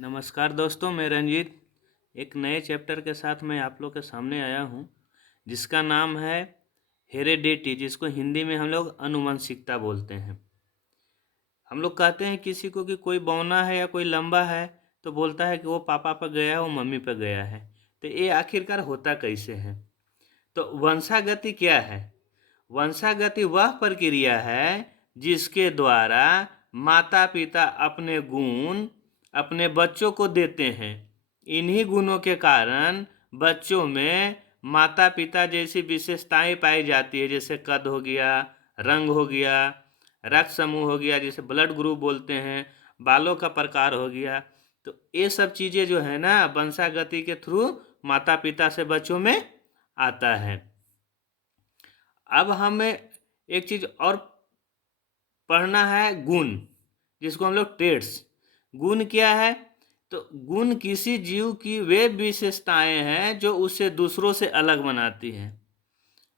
नमस्कार दोस्तों, मैं रंजीत एक नए चैप्टर के साथ मैं आप लोग के सामने आया हूँ जिसका नाम है हेरेडिटी, जिसको हिंदी में हम लोग आनुवंशिकता बोलते हैं। हम लोग कहते हैं किसी को कि कोई बौना है या कोई लंबा है तो बोलता है कि वो पापा पर गया है, वो मम्मी पर गया है। तो ये आखिरकार होता कैसे है? तो वंशागति क्या है? वंशागति वह प्रक्रिया है जिसके द्वारा माता पिता अपने गुण अपने बच्चों को देते हैं। इन्हीं गुणों के कारण बच्चों में माता पिता जैसी विशेषताएं पाई जाती है, जैसे कद हो गया, रंग हो गया, रक्त समूह हो गया, जैसे ब्लड ग्रुप बोलते हैं, बालों का प्रकार हो गया। तो ये सब चीज़ें जो है ना, वंशागति के थ्रू माता पिता से बच्चों में आता है। अब हमें एक चीज़ और पढ़ना है, गुण, जिसको हम लोग ट्रेड्स। गुण क्या है? तो गुण किसी जीव की वे विशेषताएं हैं जो उसे दूसरों से अलग बनाती हैं।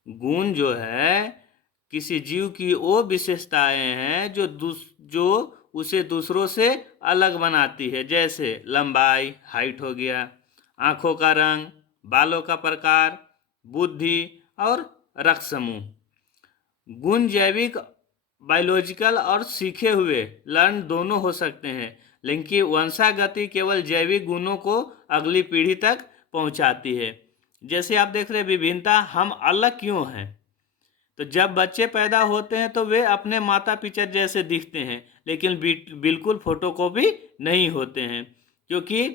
गुण जो है किसी जीव की वो विशेषताएं हैं जो उसे दूसरों से अलग बनाती है, जैसे लंबाई, हाइट हो गया, आँखों का रंग, बालों का प्रकार, बुद्धि और रक्त समूह। गुण जैविक, बायोलॉजिकल और सीखे हुए, लर्न दोनों हो सकते हैं, लेकिन वंशागति केवल जैविक गुणों को अगली पीढ़ी तक पहुंचाती है। जैसे आप देख रहे हैं विभिन्नता, हम अलग क्यों हैं? तो जब बच्चे पैदा होते हैं तो वे अपने माता पिता जैसे दिखते हैं, लेकिन बिल्कुल फोटोकॉपी नहीं होते हैं, क्योंकि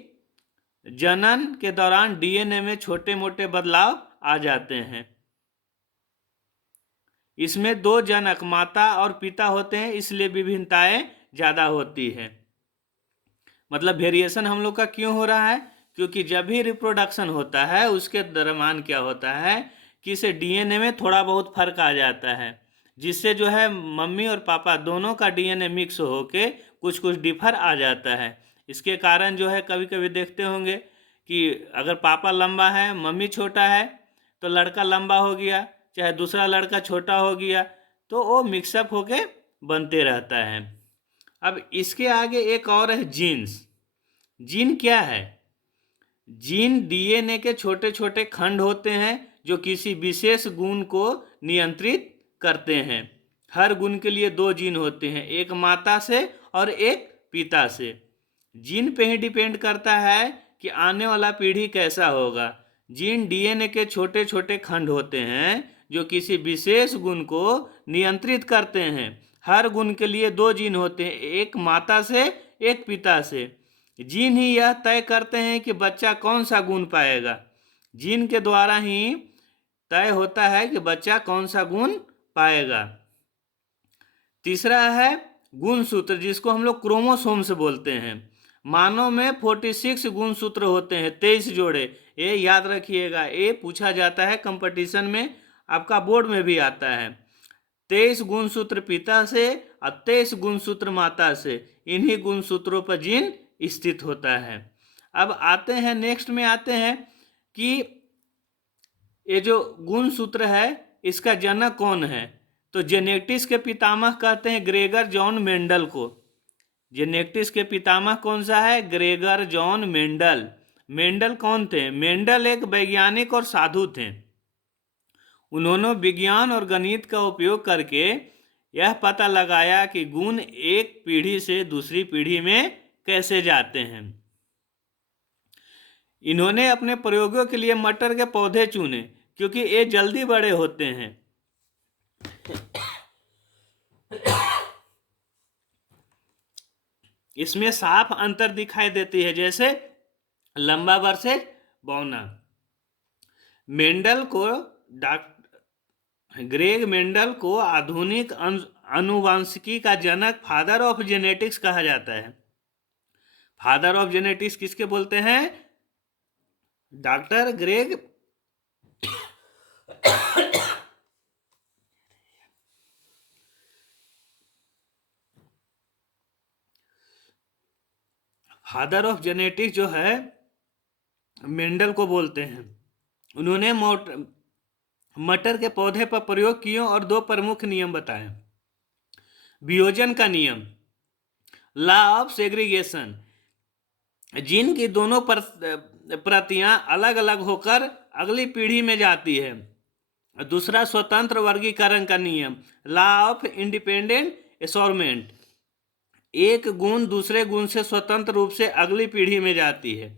जनन के दौरान डीएनए में छोटे मोटे बदलाव आ जाते हैं। इसमें दो जनक माता और पिता होते हैं, इसलिए विभिन्नताएं ज़्यादा होती है। मतलब वेरिएशन हम लोग का क्यों हो रहा है? क्योंकि जब भी रिप्रोडक्शन होता है उसके दरम्यान क्या होता है कि इसे डीएनए में थोड़ा बहुत फर्क आ जाता है, जिससे जो है मम्मी और पापा दोनों का डीएनए मिक्स होके कुछ कुछ डिफर आ जाता है। इसके कारण जो है कभी कभी देखते होंगे कि अगर पापा लंबा है, मम्मी छोटा है, तो लड़का लंबा हो गया, चाहे दूसरा लड़का छोटा हो गया, तो वो मिक्सअप होके बनते रहता है। अब इसके आगे एक और है, जीन्स। जीन क्या है? जीन डीएनए के छोटे छोटे खंड होते हैं जो किसी विशेष गुण को नियंत्रित करते हैं। हर गुण के लिए दो जीन होते हैं, एक माता से और एक पिता से। जीन पे ही डिपेंड करता है कि आने वाला पीढ़ी कैसा होगा। जीन डीएनए के छोटे छोटे खंड होते हैं जो किसी विशेष गुण को नियंत्रित करते हैं। हर गुण के लिए दो जीन होते हैं, एक माता से एक पिता से। जीन ही यह तय करते हैं कि बच्चा कौन सा गुण पाएगा। जीन के द्वारा ही तय होता है कि बच्चा कौन सा गुण पाएगा। तीसरा है गुणसूत्र, जिसको हम लोग क्रोमोसोम्स बोलते हैं। मानव में 46 गुणसूत्र होते हैं, 23 जोड़े। ये याद रखिएगा, ये पूछा जाता है कंपटीशन में, आपका बोर्ड में भी आता है। 23 गुणसूत्र पिता से और 23 गुणसूत्र माता से। इन्हीं गुणसूत्रों पर जीन स्थित होता है। अब आते हैं, नेक्स्ट में आते हैं कि ये जो गुणसूत्र है इसका जनक कौन है? तो जेनेटिक्स के पितामह कहते हैं ग्रेगर जॉन मेंडल को। जेनेटिक्स के पितामह कौन सा है? Gregor John Mendel. मेंडल कौन थे? मेंडल एक वैज्ञानिक और साधु थे। उन्होंने विज्ञान और गणित का उपयोग करके यह पता लगाया कि गुण एक पीढ़ी से दूसरी पीढ़ी में कैसे जाते हैं। इन्होंने अपने प्रयोगों के लिए मटर के पौधे चुने क्योंकि ये जल्दी बड़े होते हैं। इसमें साफ अंतर दिखाई देती है, जैसे लंबा वर्सेस बौना। मेंडल को ग्रेग मेंडल को आधुनिक आनुवांशिकी का जनक, फादर ऑफ जेनेटिक्स कहा जाता है। फादर ऑफ जेनेटिक्स किसके बोलते हैं? Doctor Greg father of genetics जो है मेंडल को बोलते हैं। उन्होंने मटर के पौधे पर प्रयोग किए और दो प्रमुख नियम बताए। वियोजन का नियम, लॉ ऑफ सेग्रीगेशन, जीन की दोनों प्रतियां अलग अलग होकर अगली पीढ़ी में जाती है। दूसरा, स्वतंत्र वर्गीकरण का नियम, लॉ ऑफ इंडिपेंडेंट असॉर्टमेंट। एक गुण दूसरे गुण से स्वतंत्र रूप से अगली पीढ़ी में जाती है।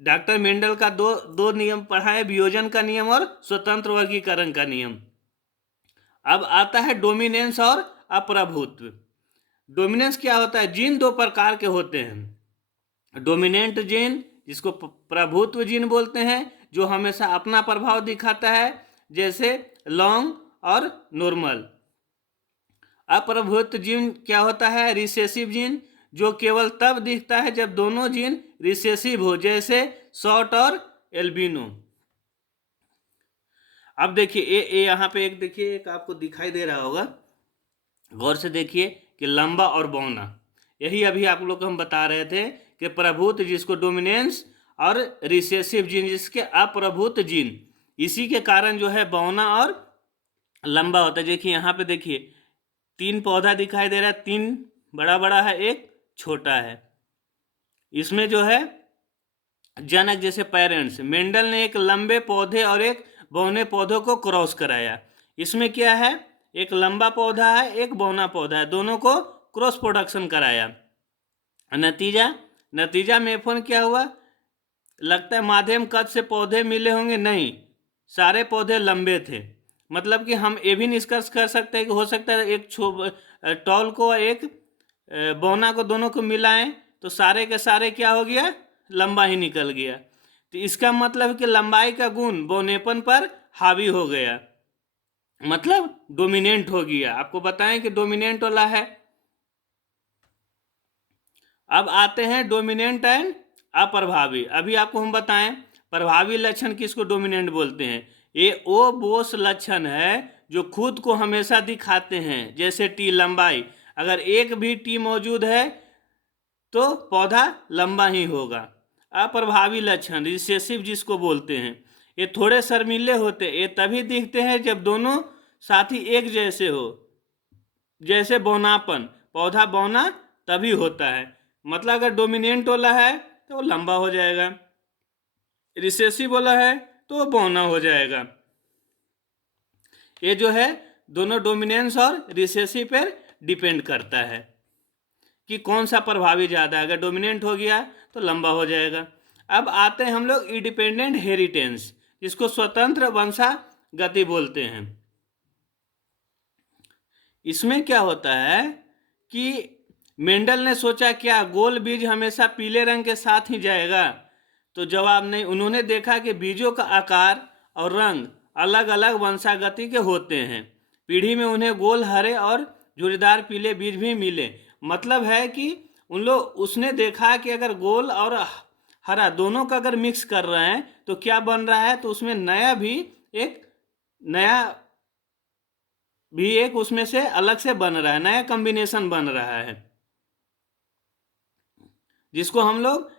डॉक्टर मेंडल का दो नियम पढ़ा है, वियोजन का नियम और स्वतंत्र वर्गीकरण का नियम। अब आता है डोमिनेंस और अप्रभुत्व। डोमिनेंस क्या होता है? जीन दो प्रकार के होते हैं। डोमिनेंट जीन, जिसको प्रभुत्व जीन बोलते हैं, जो हमेशा अपना प्रभाव दिखाता है, जैसे लॉन्ग और नॉर्मल। अप्रभुत्व जीन क्या होता है? रिसेसिव जीन, जो केवल तब दिखता है जब दोनों जीन रिसेसिव हो, जैसे शॉर्ट और एल्बिनो। अब देखिए ये यहाँ पे एक देखिए, एक आपको दिखाई दे रहा होगा, गौर से देखिए कि लंबा और बौना। यही अभी आप लोग को हम बता रहे थे कि प्रभुत्व जिसको डोमिनेंस, और रिसेसिव जीन जिसके अप्रभुत्व जीन, इसी के कारण जो है बौना और लंबा होता है। देखिए यहाँ पे देखिए 3 पौधा दिखाई दे रहा है, 3 बड़ा बड़ा है, एक छोटा है। इसमें जो है जनक जैसे पेरेंट्स, मेंडल ने एक लंबे पौधे और एक बौने पौधों को क्रॉस कराया। इसमें क्या है? एक लंबा पौधा है, एक बौना पौधा है, दोनों को क्रॉस प्रोडक्शन कराया। नतीजा में फोन क्या हुआ? लगता है माध्यम कद से पौधे मिले होंगे, नहीं, सारे पौधे लंबे थे। मतलब कि हम ये भी निष्कर्ष कर सकते हैं कि हो सकता है एक टॉल को एक बौना को दोनों को मिलाएं तो सारे के सारे क्या हो गया? लंबा ही निकल गया। तो इसका मतलब कि लंबाई का गुण बौनेपन पर हावी हो गया, मतलब डोमिनेंट हो गया। आपको बताएं कि डोमिनेंट वाला है। अब आते हैं डोमिनेंट एंड अप्रभावी। अभी आपको हम बताएं प्रभावी लक्षण किसको डोमिनेंट बोलते हैं। ये वो बोस लक्षण है जो खुद को हमेशा दिखाते हैं, जैसे टी, लंबाई। अगर एक भी टी मौजूद है तो पौधा लंबा ही होगा। अप्रभावी लक्षण रिसेसिव जिसको बोलते हैं, ये थोड़े शर्मीले होते, ये तभी दिखते हैं जब दोनों साथी एक जैसे हो, जैसे बौनापन, पौधा बौना तभी होता है। मतलब अगर डोमिनेंट वाला है तो वो लंबा हो जाएगा, रिसेसिव वाला है तो वो बौना हो जाएगा। ये जो है दोनों डोमिनेंस और रिसेसिव पर डिपेंड करता है कि कौन सा प्रभावी ज़्यादा है। अगर डोमिनेंट हो गया तो लंबा हो जाएगा। अब आते हैं हम लोग इंडिपेंडेंट हेरिटेंस, जिसको स्वतंत्र वंशागति बोलते हैं। इसमें क्या होता है कि मेंडल ने सोचा क्या गोल बीज हमेशा पीले रंग के साथ ही जाएगा? तो जवाब नहीं। उन्होंने देखा कि बीजों का आकार और रंग अलग अलग वंशागति के होते हैं। पीढ़ी में उन्हें गोल हरे और झुर्रीदार पीले बीज भी मिले। मतलब है कि उसने देखा कि अगर गोल और हरा दोनों का अगर मिक्स कर रहे हैं तो क्या बन रहा है? तो उसमें एक उसमें से अलग से बन रहा है, नया कॉम्बिनेशन बन रहा है, जिसको हम लोग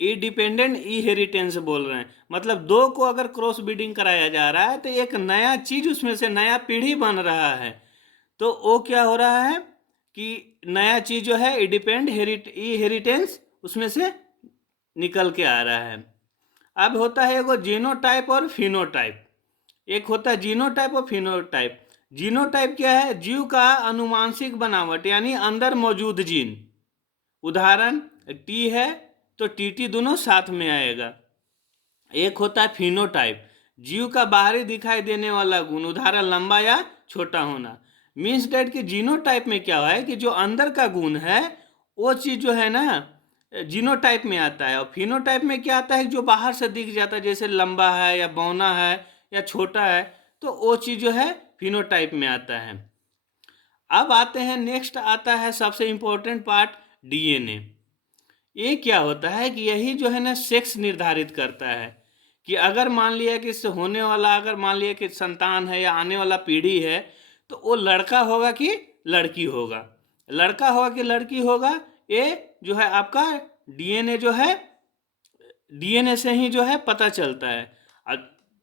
इंडिपेंडेंट इनहेरिटेंस बोल रहे हैं। मतलब दो को अगर क्रॉस ब्रीडिंग कराया जा रहा है तो एक नया चीज उसमें से नया पीढ़ी बन रहा है। तो वो क्या हो रहा है कि नया चीज जो है इंडिपेंडेंट इनहेरिटेंस उसमें से निकल के आ रहा है। अब होता है एगो जीनोटाइप और फिनोटाइप। एक होता है जीनोटाइप और फिनोटाइप। जीनोटाइप क्या है? जीव का अनुवांशिक बनावट, यानी अंदर मौजूद जीन। उदाहरण टी है तो टीटी दोनों साथ में आएगा। एक होता है फिनोटाइप, जीव का बाहरी दिखाई देने वाला गुण, उदाहरण लंबा या छोटा होना। मीन्स डेट कि जीनोटाइप में क्या है कि जो अंदर का गुण है वो चीज जो है ना जीनोटाइप में आता है। और फिनोटाइप में क्या आता है? जो बाहर से दिख जाता है, जैसे लंबा है या बौना है या छोटा है, तो वो चीज जो है फिनोटाइप में आता है। अब आते हैं नेक्स्ट आता है सबसे इंपॉर्टेंट पार्ट, डीएनए। ये क्या होता है कि यही जो है ना सेक्स निर्धारित करता है कि अगर मान लिया कि इससे होने वाला, अगर मान लिया कि संतान है या आने वाला पीढ़ी है तो वो लड़का होगा कि लड़की होगा, लड़का होगा कि लड़की होगा, ये जो है आपका डीएनए जो है, डीएनए से ही जो है पता चलता है।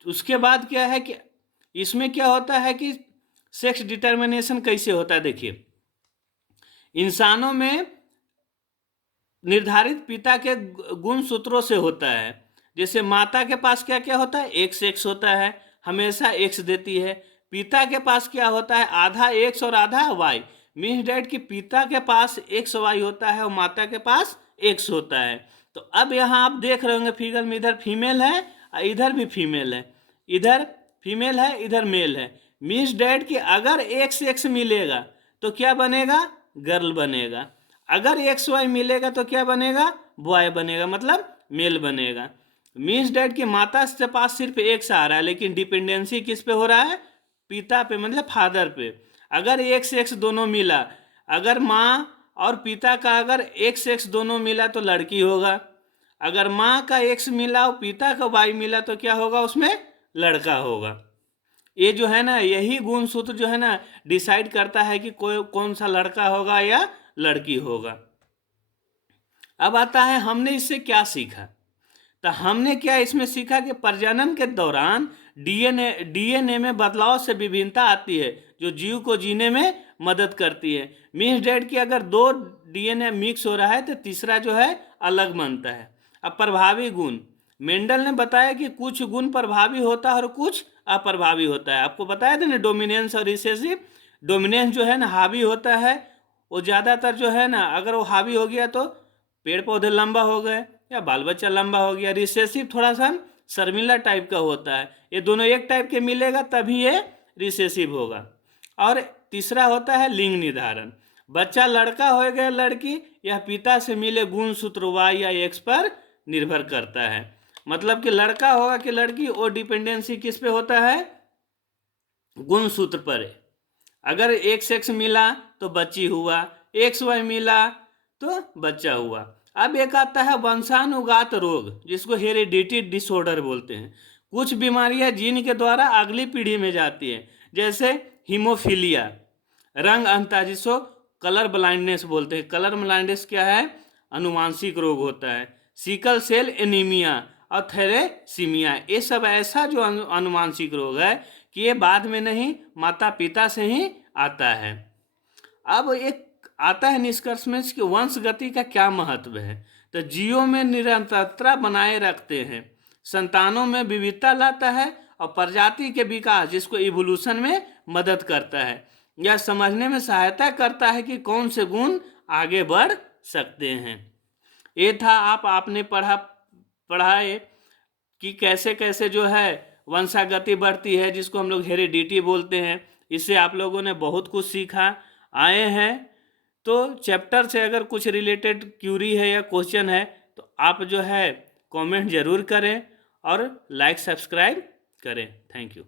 उसके बाद क्या है कि इसमें क्या होता है कि सेक्स डिटर्मिनेशन कैसे होता है। देखिए इंसानों में निर्धारित पिता के गुण सूत्रों से होता है। जैसे माता के पास क्या क्या होता है, x होता है, हमेशा x देती है। पिता के पास क्या होता है, आधा x और आधा y। मीन्स डैट कि पिता के पास xy होता है और माता के पास x होता है। तो अब यहाँ आप देख रहे होंगे फिगर में, इधर फीमेल है और इधर भी फीमेल है, इधर फीमेल है इधर मेल है। मीन्स डैट कि अगर x मिलेगा तो क्या बनेगा, गर्ल बनेगा। अगर XY मिलेगा तो क्या बनेगा, बॉय बनेगा, मतलब मेल बनेगा। मीन्स डैट कि माता के पास सिर्फ x आ रहा है, लेकिन डिपेंडेंसी किस पे हो रहा है, पिता पे, मतलब फादर पे। अगर x दोनों मिला, अगर माँ और पिता का अगर x दोनों मिला तो लड़की होगा। अगर माँ का x मिला और पिता का y मिला तो क्या होगा, उसमें लड़का होगा। ये जो है ना, यही गुण सूत्र जो है ना डिसाइड करता है कि कोई कौन सा लड़का होगा या लड़की होगा। अब आता है हमने इससे क्या सीखा। तो हमने क्या इसमें सीखा कि प्रजनन के दौरान डीएनए में बदलाव से विभिन्नता आती है जो जीव को जीने में मदद करती है। मीन्स डैट कि अगर दो डीएनए मिक्स हो रहा है तो तीसरा जो है अलग बनता है। अब प्रभावी गुण, मेंडल ने बताया कि कुछ गुण प्रभावी होता है और कुछ अप्रभावी होता है। आपको बताया था ना, डोमिनेंस और रिसेसिव। डोमिनेंस जो है ना हावी होता है, वो ज़्यादातर जो है ना, अगर वो हावी हो गया तो पेड़ पौधे लंबा हो गए या बाल बच्चा लंबा हो गया। रिसेसिव थोड़ा सा शर्मिला टाइप का होता है, ये दोनों एक टाइप के मिलेगा तभी ये रिसेसिव होगा। और तीसरा होता है लिंग निर्धारण, बच्चा लड़का हो गया लड़की, यह पिता से मिले गुण सूत्र Y या X पर निर्भर करता है। मतलब कि लड़का होगा कि लड़की, वो डिपेंडेंसी किस पे होता है, गुण सूत्र पर है। अगर XX मिला तो बच्ची हुआ, XY मिला तो बच्चा हुआ। अब एक आता है वंशानुगत रोग, जिसको हेरिडिटी डिसऑर्डर बोलते हैं। कुछ बीमारियां जीन के द्वारा अगली पीढ़ी में जाती है, जैसे हीमोफीलिया, रंग अंधता, जिसको कलर ब्लाइंडनेस बोलते हैं। कलर ब्लाइंडनेस क्या है, अनुवांशिक रोग होता है। सिकल सेल एनीमिया और थैलेसीमिया, ये सब ऐसा जो अनुवांशिक रोग है कि ये बाद में नहीं, माता पिता से ही आता है। अब एक आता है निष्कर्ष में कि वंशगति का क्या महत्व है। तो जीवों में निरंतरता बनाए रखते हैं, संतानों में विविधता लाता है और प्रजाति के विकास, जिसको इवोल्यूशन में मदद करता है। यह समझने में सहायता करता है कि कौन से गुण आगे बढ़ सकते हैं। ये था आपने पढ़ाए कि कैसे कैसे जो है वंशागति बढ़ती है, जिसको हम लोग हेरिडिटी बोलते हैं। इससे आप लोगों ने बहुत कुछ सीखा आए हैं। तो चैप्टर से अगर कुछ रिलेटेड क्यूरी है या क्वेश्चन है तो आप जो है कमेंट ज़रूर करें और लाइक सब्सक्राइब करें। Thank you.